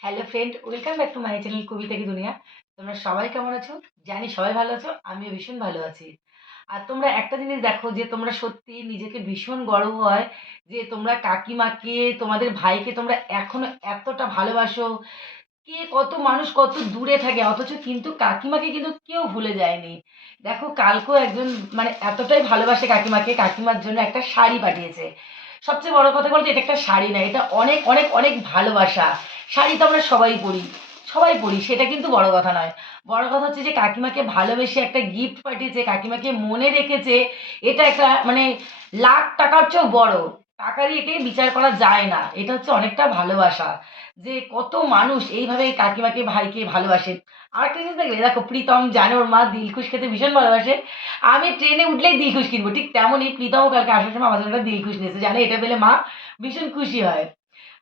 Hello friend welcome back to my channel কবিতা কি দুনিয়া তোমরা সবাই কেমন আছো? জানি সবাই ভালো আছো, আমিও ভীষণ ভালো আছি। আর তোমরা একটা জিনিস দেখো যে তোমরা সত্যি নিজেকে ভীষণ গর্ব হয়, যে তোমরা কাকিমাকে, তোমাদের ভাইকে তোমরা এখনও এতটা ভালোবাসো। কে কত মানুষ কত দূরে থাকে, অথচ কিন্তু কাকিমাকে কিন্তু কেউ ভুলে যায়নি। দেখো, কালকেও একজন মানে এতটাই ভালোবাসে কাকিমাকে, কাকিমার জন্য একটা শাড়ি পাঠিয়েছে। সবচেয়ে বড় কথা বলতে এটা একটা শাড়ি না, এটা অনেক অনেক অনেক ভালোবাসা। শাড়ি তো আমরা সবাই পরি সবাই পরি, সেটা কিন্তু বড় কথা নয়। বড় কথা হচ্ছে যে কাকিমাকে ভালোবেসে একটা গিফট পাঠিয়েছে, কাকিমাকে মনে রেখেছে, এটা একটা মানে লাখ টাকার চেয়েও বড়। টাকা দিয়ে বিচার করা যায় না। এটা হচ্ছে অনেকটা ভালোবাসা। যে কত মানুষ এইভাবে কাকিমাকে, ভাইকে ভালোবাসে। আর একটা জিনিস দেখলে, দেখো, প্রীতম জানে ওর মা, দিলখুশ খেতে ভীষণ ভালোবাসে। আমি ট্রেনে উঠলেই দিলখুশ কিনবো। ঠিক তেমনই প্রীতমও কালকে আসার সময় জন্য একটা দিলখুশ নিয়েছে জানে, এটা পেলে মা ভীষণ খুশি হয়।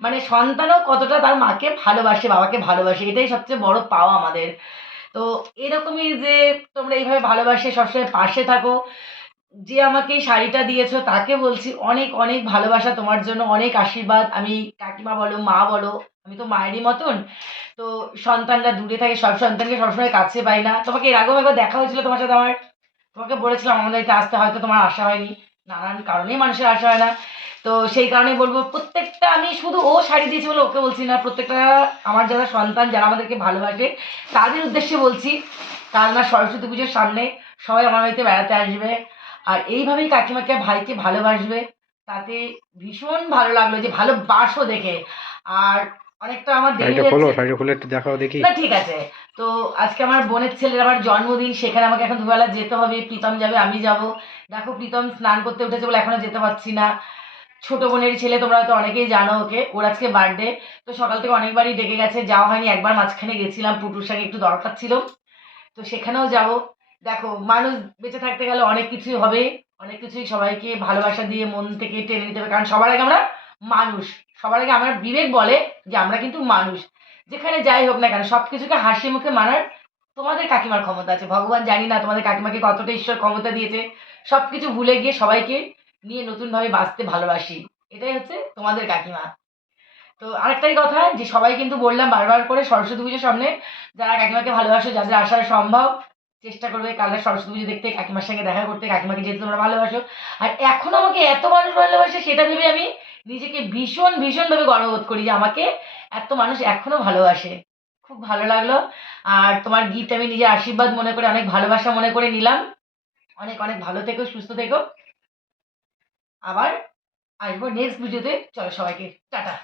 মানে সন্তানও কতটা তার মাকে ভালোবাসে, বাবাকে ভালোবাসে, এটাই সবচেয়ে বড় পাওয়া আমাদের। তো এরকমই যে তোমরা এইভাবে ভালোবাসে, সবসময় পাশে থাকো। যে আমাকে শাড়িটা দিয়েছ, তাকে বলছি, অনেক অনেক ভালোবাসা তোমার জন্য, অনেক আশীর্বাদ। আমি কাকিমা বলো, মা বলো, আমি তো মায়েরই মতন। তো সন্তানরা দূরে থাকে, সব সন্তানকে সবসময় কাছে পাই না। তোমাকে এর আগেও একবার দেখা হয়েছিল তোমার সাথে আমার। তোমাকে বলেছিলাম, আমাদের বাড়িতে আসতে, হয়তো তোমার আশা হয়নি। নানান কারণেই মানুষের আশা হয় না। তো সেই কারণে বলব, প্রত্যেকটা আমি শুধু ও শাড়ি দিয়েছি বলে ওকে বলছি না, প্রত্যেকটা আমার যারা সন্তান, যারা আমাদেরকে ভালোবাসে, তাদের উদ্দেশ্যে বলছি, কাল না সরস্বতী পুজোর সামনে সবাই আমার বাড়িতে বেড়াতে আসবে। আর এইভাবেই কাকিমাকে ভাইকে ভালোবাসবে। তাতে ভীষণ ভালো লাগল যে ভালোবাসো দেখে। আর অনেকটা আমার দেরি হচ্ছে দেখাও দেখি। না ঠিক আছে। তো আজকে আমার বোনের ছেলের আবার জন্মদিন সেখানে আমাকে এখন দুবেলা যেতে হবে। প্রীতম যাবে আমি যাব। দেখো প্রীতম স্নান করতে উঠেছে বলে এখনও যেতে পারছি না। ছোট বোনের ছেলে তোমরা হয়তো অনেকেই জানো ওকে। ওর আজকে বার্থডে তো সকাল থেকে অনেকবারই ডেকে গেছে। যাওয়া হয়নি একবার মাঝখানে গেছিলাম। পুটুর সাথে একটু দরকার ছিল। তো সেখানেও যাব। দেখো, মানুষ বেঁচে থাকতে গেলে অনেক কিছুই হবে। অনেক কিছুই সবাইকে ভালোবাসা দিয়ে মন থেকে টেনে নিতে হবে। কারণ সবার আগে আমরা মানুষ। সবার আগে আমার বিবেক বলে যে আমরা কিন্তু মানুষ। যেখানে যাই হোক না কেন সব কিছুকে হাসি মুখে মানার তোমাদের কাকিমার ক্ষমতা আছে। ভগবান জানি না তোমাদের কাকিমাকে কতটা ঈশ্বর ক্ষমতা দিয়েছে। সব কিছু ভুলে গিয়ে সবাইকে নিয়ে নতুনভাবে বাঁচতে ভালোবাসি। এটাই হচ্ছে তোমাদের কাকিমা। তো আরেকটাই কথা, যে সবাই কিন্তু বললাম বারবার করে সরস্বতী পুজোর সামনে, যারা কাকিমাকে ভালোবাসে, যাদের আসার সম্ভব চেষ্টা করবে কালকে সরস্বতী পুজো দেখতে, কাকিমার সঙ্গে দেখা করতে, কাকিমাকে যেহেতু তোমরা ভালোবাসো। আর এখনও আমাকে এত মানুষ ভালোবাসে, সেটা ভেবে আমি নিজেকে ভীষণ, ভীষণভাবে গর্ববোধ করি যে আমাকে এত মানুষ এখনও ভালোবাসে। খুব ভালো লাগল। আর তোমার গিফট আমি নিজের আশীর্বাদ মনে করে, অনেক ভালোবাসা মনে করে নিলাম। অনেক অনেক ভালো থেকো, সুস্থ থেকো। আবার আসব নেক্সট ভিডিওতে চলো সবাইকে, টাটা।